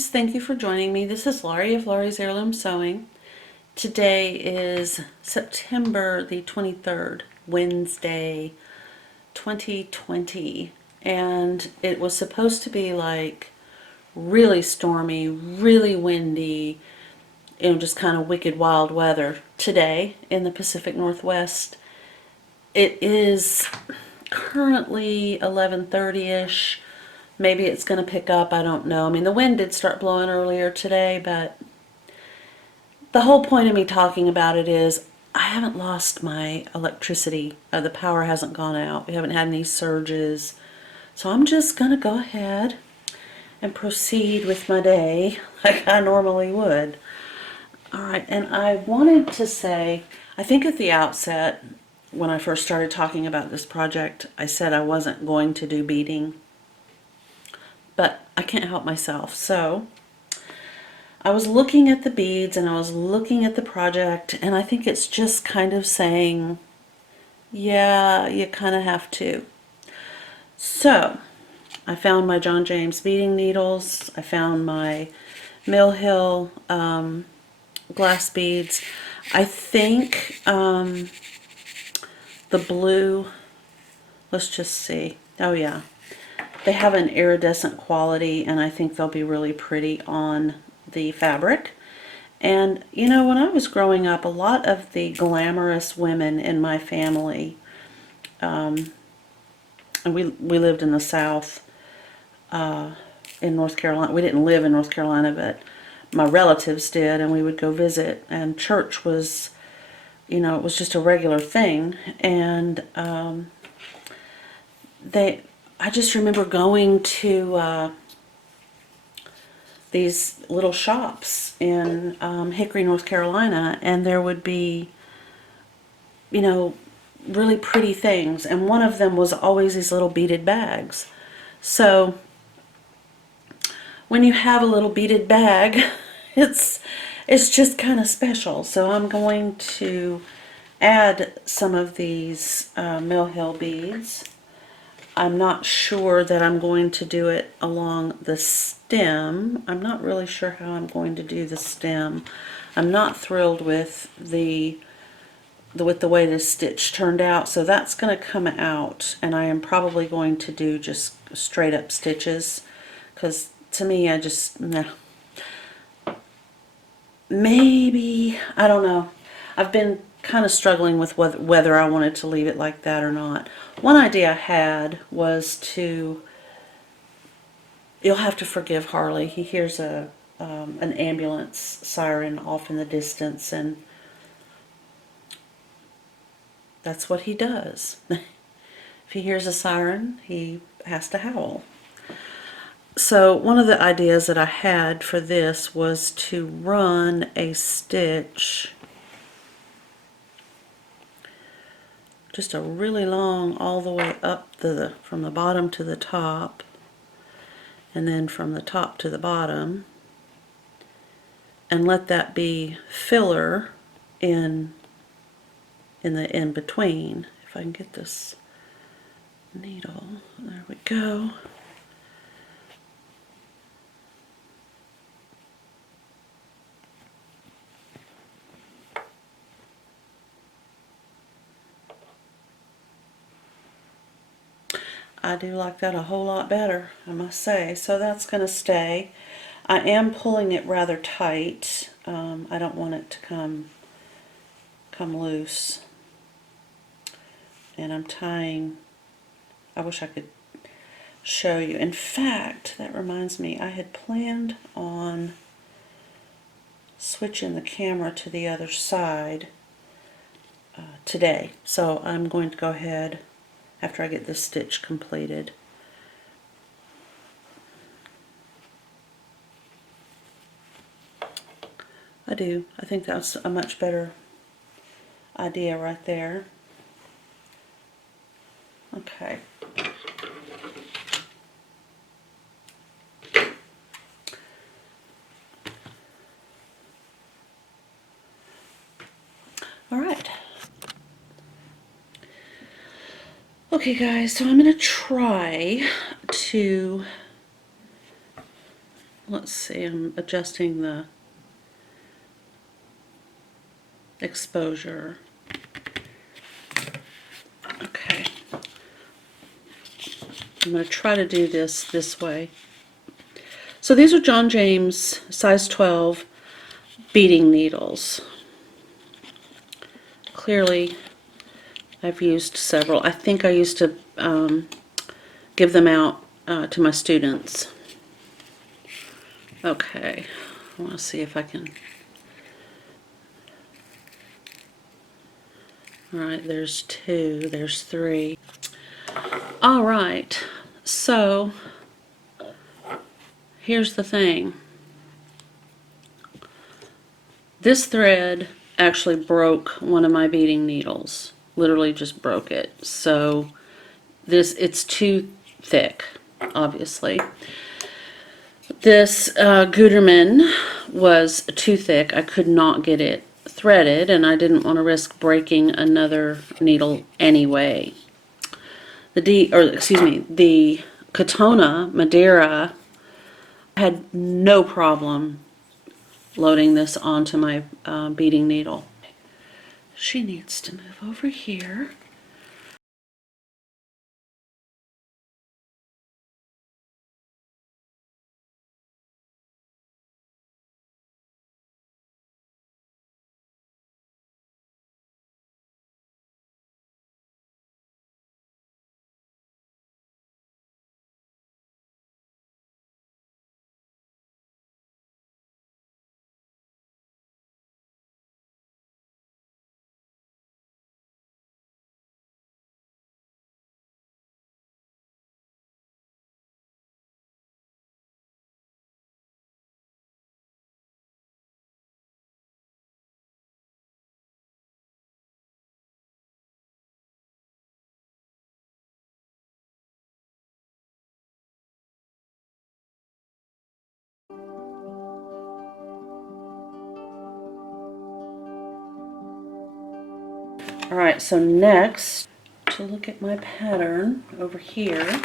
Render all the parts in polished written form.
guys, thank you for joining me. This is Laurie of Laurie's Heirloom Sewing. Today is September the 23rd, Wednesday, 2020, and it was supposed to be like really stormy, really windy, just kind of wicked wild weather today in the Pacific Northwest. It is currently 11:30ish. Maybe it's going to pick up, I don't know. I mean, the wind did start blowing earlier today, but the whole point of me talking about it is I haven't lost my electricity. The power hasn't gone out. We haven't had any surges. So I'm just going to go ahead and proceed with my day like I normally would. All right, and I wanted to say, I think at the outset, when I first started talking about this project, I said I wasn't going to do beading. But I can't help myself. So I was looking at the beads and I was looking at the project, and I think it's just kind of saying, yeah, you kind of have to. So I found my John James beading needles. I found my Mill Hill glass beads. I think the blue, let's just see. Oh yeah. They have an iridescent quality, and I think they'll be really pretty on the fabric. And you know, when I was growing up, a lot of the glamorous women in my family, and we lived in the South, in North Carolina. We didn't live in North Carolina, but my relatives did, and we would go visit. And church was, it was just a regular thing. And I just remember going to these little shops in Hickory, North Carolina, and there would be, really pretty things. And one of them was always these little beaded bags. So when you have a little beaded bag, it's just kind of special. So I'm going to add some of these Mill Hill beads. I'm not sure that I'm going to do it along the stem. I'm not really sure how I'm going to do the stem. I'm not thrilled with the way this stitch turned out, so that's going to come out, and I am probably going to do just straight up stitches, because to me, I just, nah. Maybe, I don't know. I've been kind of struggling with whether I wanted to leave it like that or not. One idea I had was to, you'll have to forgive Harley. He hears an ambulance siren off in the distance, and that's what he does. If he hears a siren, he has to howl. So one of the ideas that I had for this was to run a stitch, just a really long, all the way up from the bottom to the top, and then from the top to the bottom, and let that be filler in the in between. If I can get this needle, there we go. I do like that a whole lot better, I must say. So that's going to stay. I am pulling it rather tight. I don't want it to come loose. And I'm tying, I wish I could show you. In fact, that reminds me, I had planned on switching the camera to the other side today. So I'm going to go ahead after I get this stitch completed. I do. I think that's a much better idea right there. Okay. All right. Okay guys, so I'm going to try to let's see, I'm adjusting the exposure. Okay. I'm going to try to do this way. So these are John James size 12 beading needles. Clearly, I've used several. I think I used to give them out to my students. Okay, I want to see if I can. All right, there's 2, there's 3. All right, so here's the thing. This thread actually broke one of my beading needles. Literally just broke it. So it's too thick, obviously. This Gutermann was too thick. I could not get it threaded, and I didn't want to risk breaking another needle anyway. The Katona Madeira had no problem loading this onto my beading needle. She needs to move over here. All right, so next, to look at my pattern over here,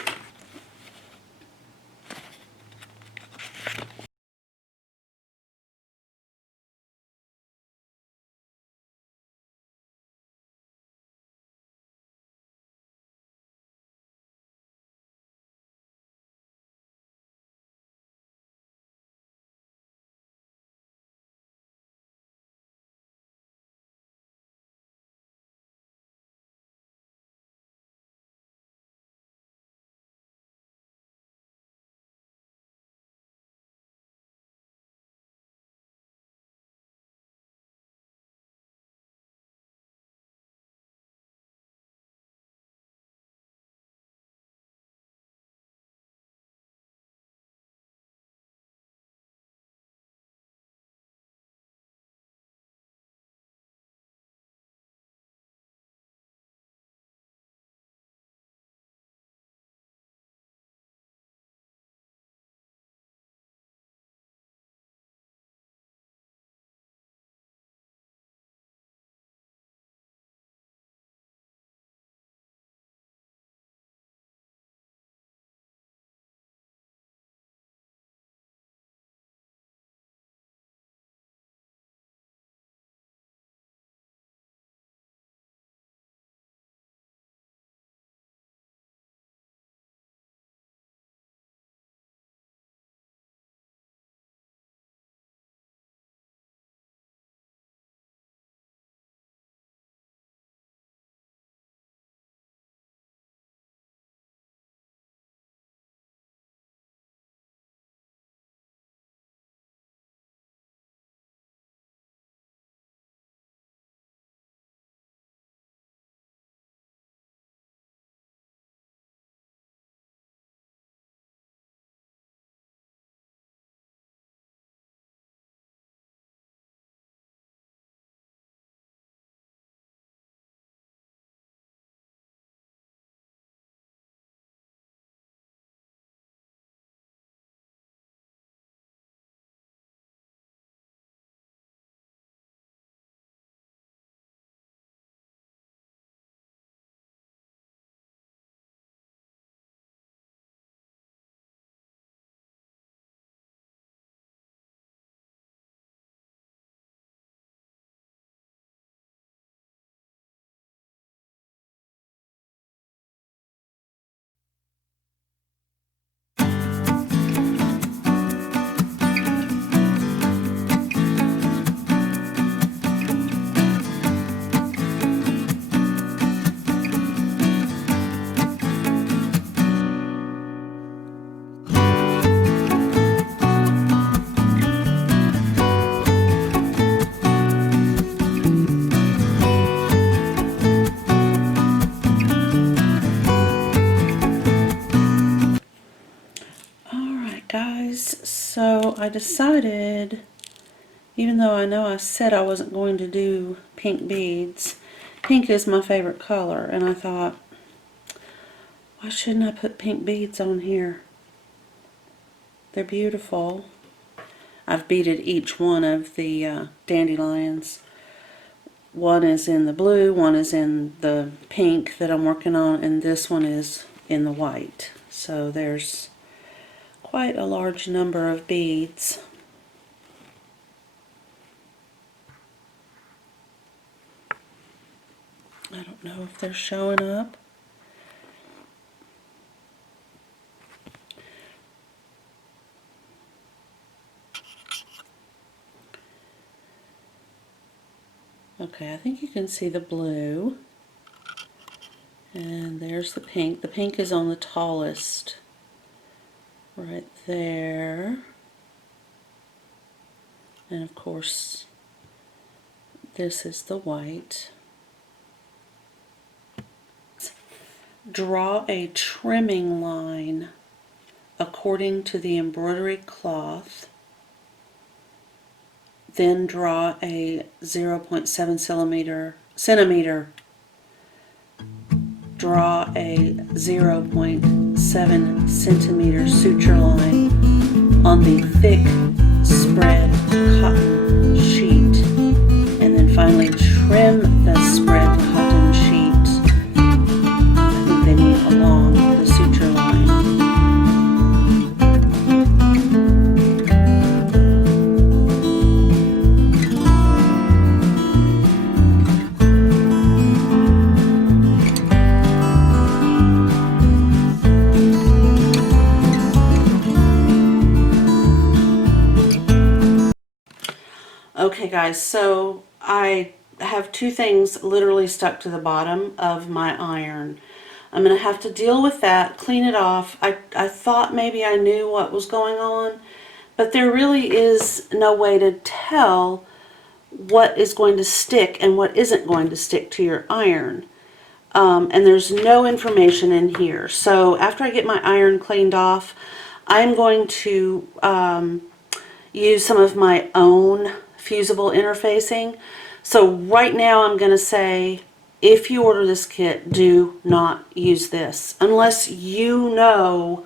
so I decided, even though I know I said I wasn't going to do pink beads, pink is my favorite color, and I thought, why shouldn't I put pink beads on here? They're beautiful. I've beaded each one of the dandelions. One is in the blue, one is in the pink that I'm working on, and this one is in the white. So there's quite a large number of beads. I don't know if they're showing up. Okay, I think you can see the blue. And there's the pink. The pink is on the tallest right there. And of course, this is the white. Draw a trimming line according to the embroidery cloth. Then draw a 0.7 centimeter. Draw a 0.7 centimeter suture line on the thick spread cotton sheet, and then finally trim the spread cotton sheet. I think they mean along the suture line. Okay guys, so I have two things literally stuck to the bottom of my iron. I'm going to have to deal with that, clean it off. I thought maybe I knew what was going on, but there really is no way to tell what is going to stick and what isn't going to stick to your iron. And there's no information in here. So after I get my iron cleaned off, I'm going to use some of my own fusible interfacing. So right now I'm going to say, if you order this kit, do not use this unless you know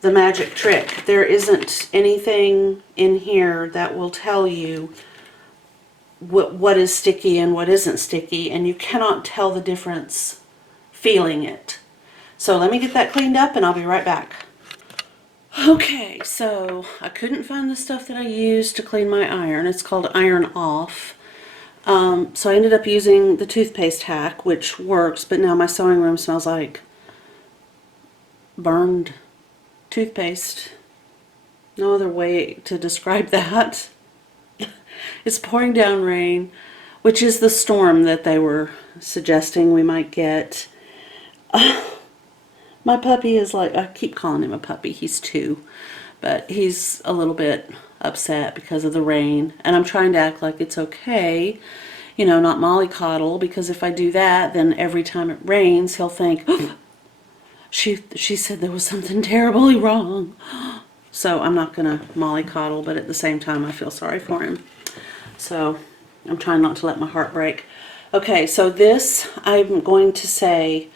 the magic trick. There isn't anything in here that will tell you what is sticky and what isn't sticky, and you cannot tell the difference feeling it. So let me get that cleaned up and I'll be right back. Okay, so I couldn't find the stuff that I used to clean my iron. It's called Iron Off. So I ended up using the toothpaste hack, which works, but now my sewing room smells like burned toothpaste. No other way to describe that. It's pouring down rain, which is the storm that they were suggesting we might get. My puppy is like, I keep calling him a puppy, he's 2, but he's a little bit upset because of the rain, and I'm trying to act like it's okay, you know, not mollycoddle, because if I do that, then every time it rains, he'll think, oh, she said there was something terribly wrong. So I'm not going to mollycoddle, but at the same time, I feel sorry for him. So I'm trying not to let my heart break. Okay, so this, I'm going to say,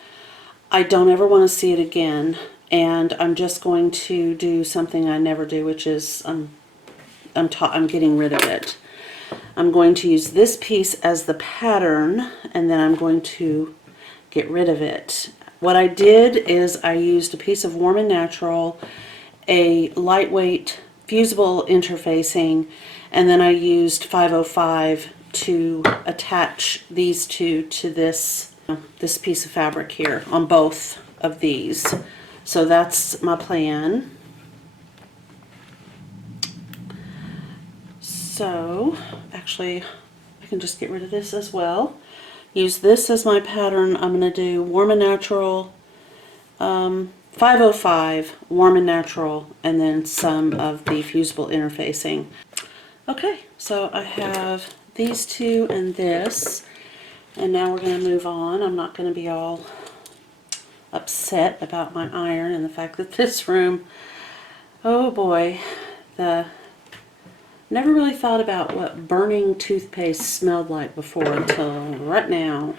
I don't ever want to see it again, and I'm just going to do something I never do, which is I'm getting rid of it. I'm going to use this piece as the pattern, and then I'm going to get rid of it. What I did is I used a piece of Warm and Natural, a lightweight fusible interfacing, and then I used 505 to attach these two to this piece of fabric here on both of these. So that's my plan. So actually I can just get rid of this as well. Use this as my pattern. I'm going to do Warm and Natural, 505, Warm and Natural, and then some of the fusible interfacing. Okay, so I have these two and this. And now we're going to move on. I'm not going to be all upset about my iron and the fact that this room, oh boy, the Never really thought about what burning toothpaste smelled like before until right now.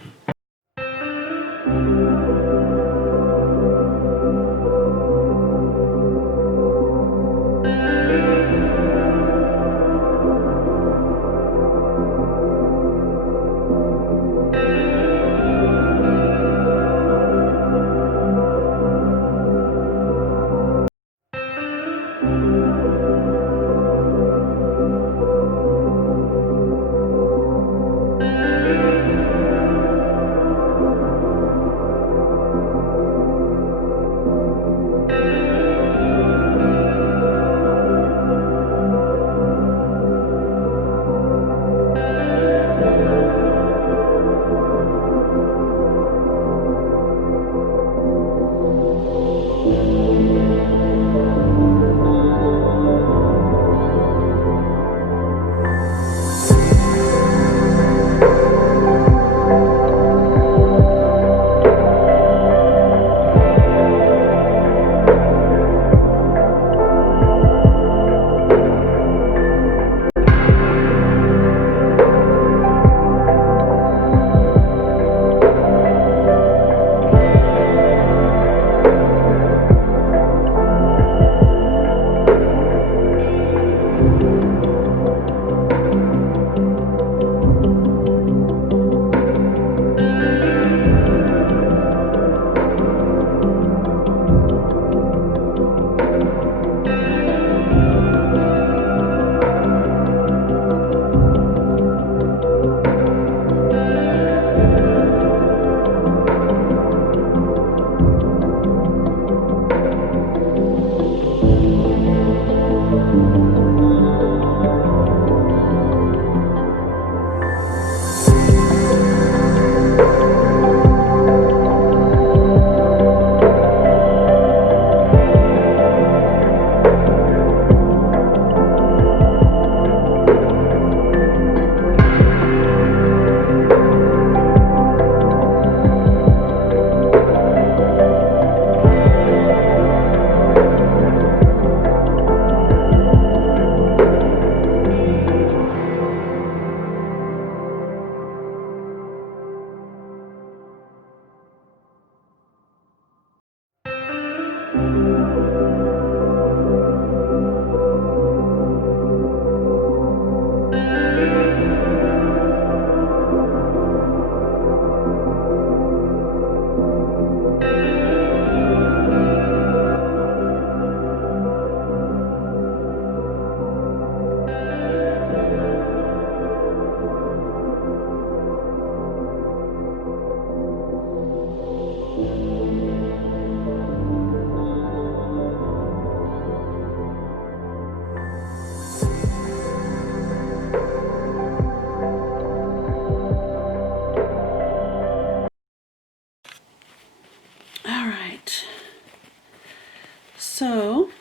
So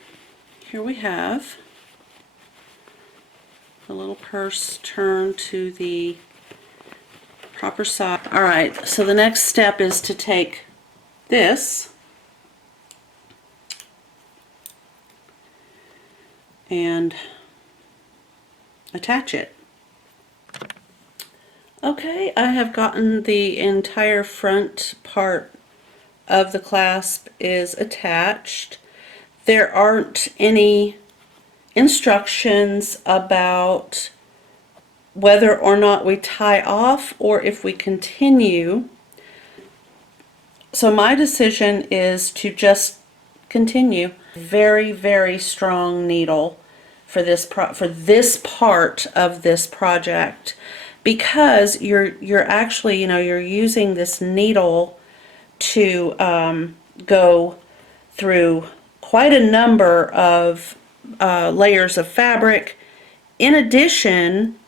here we have the little purse turned to the proper side. Alright, so the next step is to take this and attach it. Okay, I have gotten the entire front part of the clasp is attached. There aren't any instructions about whether or not we tie off or if we continue. So my decision is to just continue. Very, very strong needle for this part of this project, because you're actually, you're using this needle to go through quite a number of layers of fabric. In addition,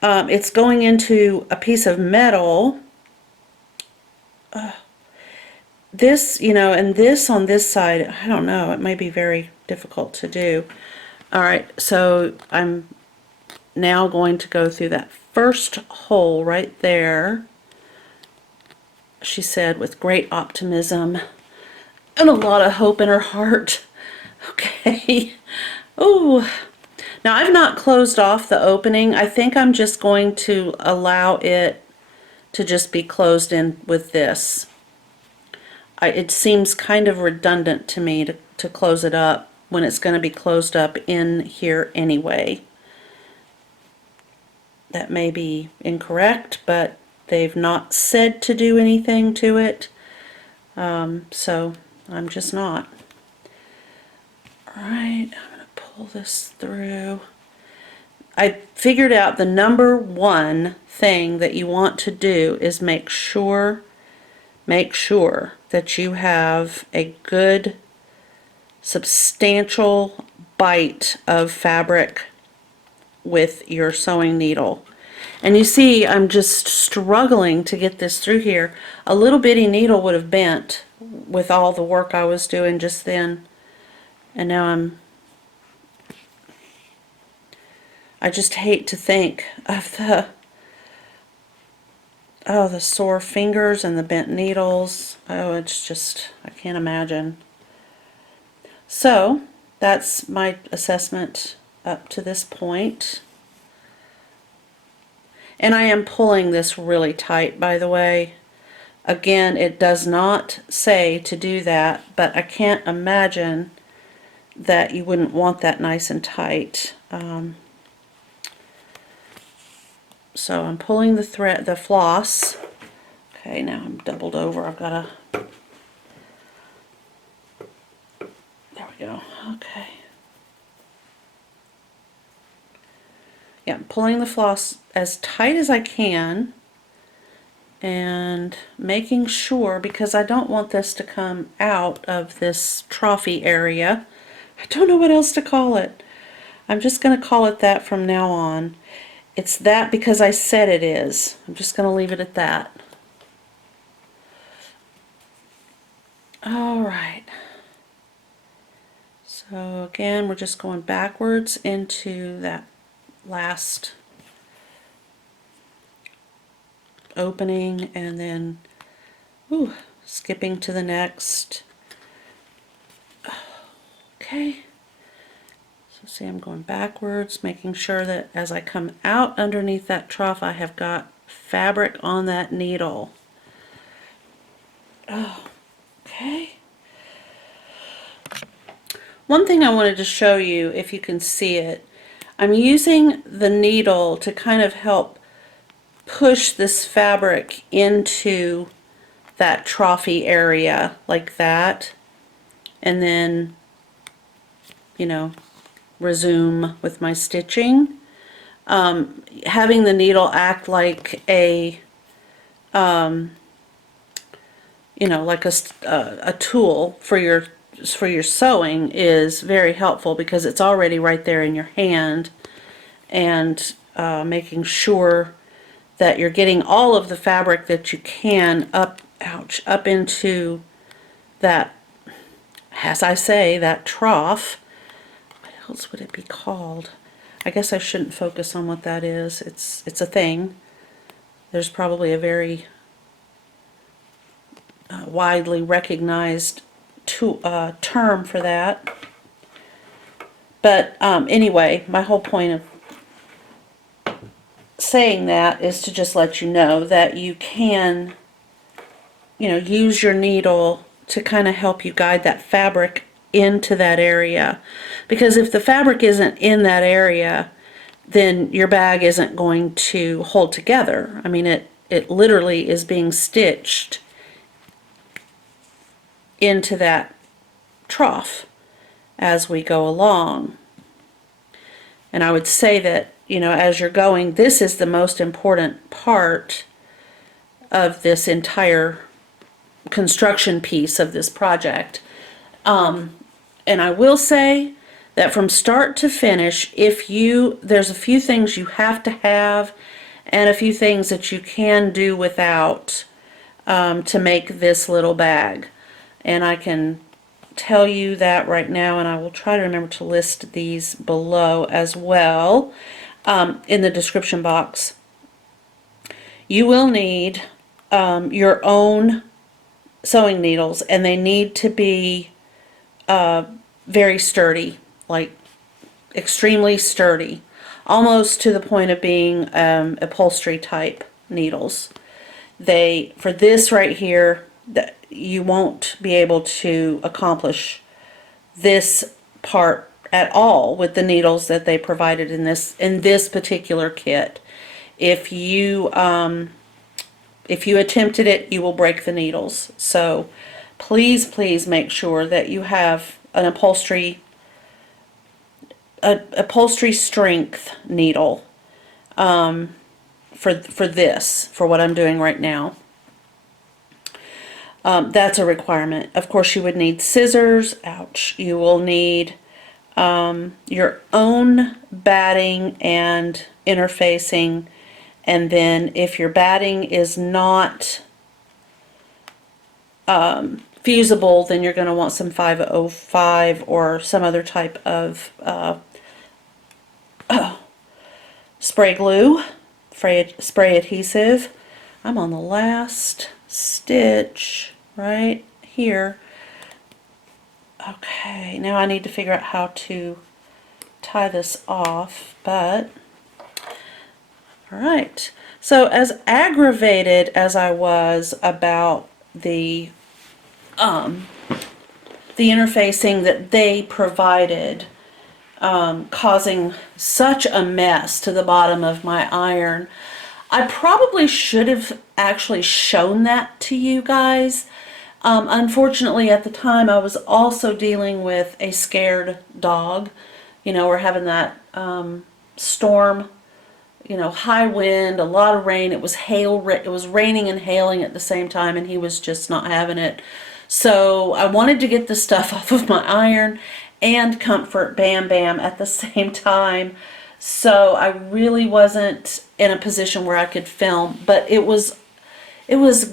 it's going into a piece of metal. This, and this on this side, I don't know, it may be very difficult to do. Alright, so I'm now going to go through that first hole right there, she said with great optimism and a lot of hope in her heart. Okay. Oh, Now I've not closed off the opening. I think I'm just going to allow it to just be closed in with this. It seems kind of redundant to me to close it up when it's going to be closed up in here anyway. That may be incorrect, but they've not said to do anything to it, so I'm just not. Alright, I'm going to pull this through. I figured out the number one thing that you want to do is make sure that you have a good substantial bite of fabric with your sewing needle. And you see I'm just struggling to get this through here. A little bitty needle would have bent with all the work I was doing just then, and now I just hate to think of the sore fingers and the bent needles. Oh, it's just, I can't imagine. So that's my assessment up to this point. And I am pulling this really tight, by the way. Again, it does not say to do that, but I can't imagine that you wouldn't want that nice and tight. So I'm pulling the thread, the floss. Okay, now I'm doubled over. I've got to. There we go. Okay. Yeah, I'm pulling the floss as tight as I can and making sure, because I don't want this to come out of this trophy area. I don't know what else to call it. I'm just going to call it that from now on. It's that because I said it is. I'm just going to leave it at that. Alright. So again, we're just going backwards into that last opening and then skipping to the next. Okay. So see, I'm going backwards, making sure that as I come out underneath that trough, I have got fabric on that needle. Oh, okay. One thing I wanted to show you, if you can see it, I'm using the needle to kind of help push this fabric into that trophy area like that, and then, you know, resume with my stitching. Having the needle act like a you know, like a tool for your sewing is very helpful, because it's already right there in your hand, and making sure that you're getting all of the fabric that you can up into that, as I say, that trough. What else would it be called? I guess I shouldn't focus on what that is. It's a thing. There's probably a very widely recognized term for that. But anyway, my whole point of saying that is to just let you know that you can, you know, use your needle to kind of help you guide that fabric into that area. Because if the fabric isn't in that area, then your bag isn't going to hold together. I mean, it literally is being stitched into that trough as we go along. And I would say that, you know, as you're going, this is the most important part of this entire construction piece of this project. And I will say that from start to finish, there's a few things you have to have and a few things that you can do without to make this little bag. And I can tell you that right now, and I will try to remember to list these below as well in the description box. You will need your own sewing needles, and they need to be very sturdy, like extremely sturdy, almost to the point of being upholstery type needles. For this right here, that you won't be able to accomplish this part at all with the needles that they provided in this particular kit. If you attempted it, you will break the needles. So please make sure that you have an upholstery strength needle for what I'm doing right now. That's a requirement. Of course, you would need scissors. Ouch. You will need your own batting and interfacing, and then if your batting is not fusible, then you're going to want some 505 or some other type of spray glue, spray adhesive. I'm on the last stitch right here. Okay, now I need to figure out how to tie this off, but alright. So as aggravated as I was about the interfacing that they provided, causing such a mess to the bottom of my iron, I probably should have actually shown that to you guys. Unfortunately, at the time, I was also dealing with a scared dog. You know, we're having that storm, you know, high wind, a lot of rain. It was it was raining and hailing at the same time, and he was just not having it. So I wanted to get the stuff off of my iron and comfort Bam Bam at the same time. So I really wasn't in a position where I could film, but it was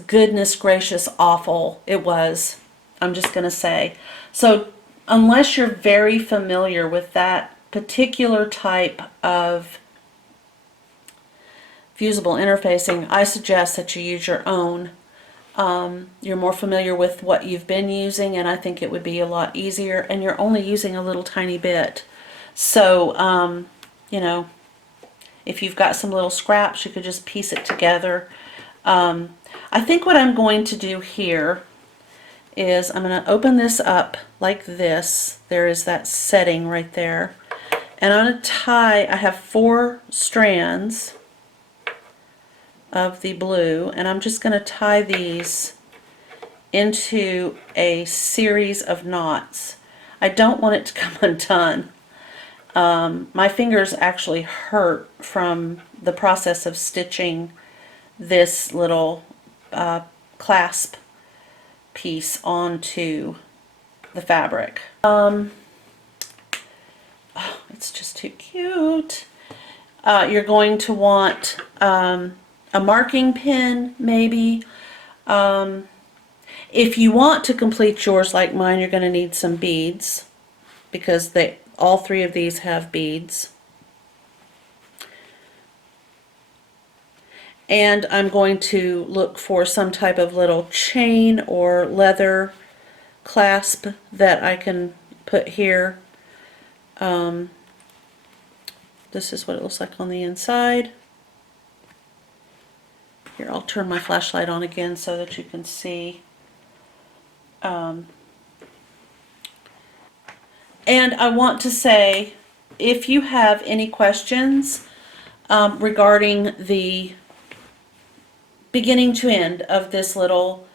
goodness gracious awful. It was. I'm just going to say. So unless you're very familiar with that particular type of fusible interfacing, I suggest that you use your own. You're more familiar with what you've been using, and I think it would be a lot easier, and you're only using a little tiny bit. So, you know, if you've got some little scraps, you could just piece it together. I think what I'm going to do here is I'm going to open this up like this. There is that setting right there. And I'm going to tie, I have 4 strands of the blue, and I'm just going to tie these into a series of knots. I don't want it to come undone. My fingers actually hurt from the process of stitching this little clasp piece onto the fabric. Oh, it's just too cute. You're going to want a marking pin, maybe. If you want to complete yours like mine, you're going to need some beads, because all 3 of these have beads. And I'm going to look for some type of little chain or leather clasp that I can put here. This is what it looks like on the inside. Here, I'll turn my flashlight on again so that you can see. And I want to say, if you have any questions regarding the beginning to end of this little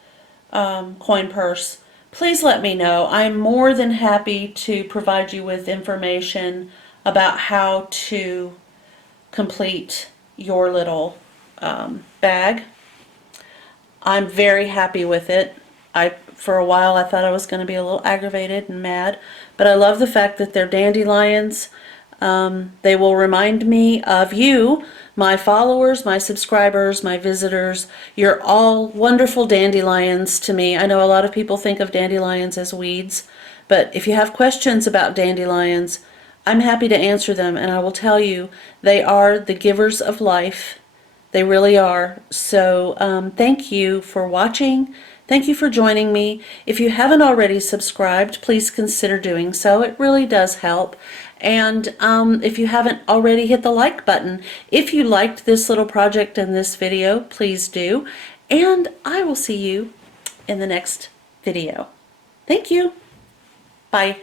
coin purse, please let me know. I'm more than happy to provide you with information about how to complete your little bag. I'm very happy with it. For a while I thought I was going to be a little aggravated and mad, but I love the fact that they're dandelions. They will remind me of you, my followers, my subscribers, my visitors. You're all wonderful dandelions to me. I know a lot of people think of dandelions as weeds, but if you have questions about dandelions, I'm happy to answer them, and I will tell you, they are the givers of life. They really are. So thank you for watching. Thank you for joining me. If you haven't already subscribed, please consider doing so. It really does help. And if you haven't already, hit the like button. If you liked this little project and this video, please do. And I will see you in the next video. Thank you. Bye.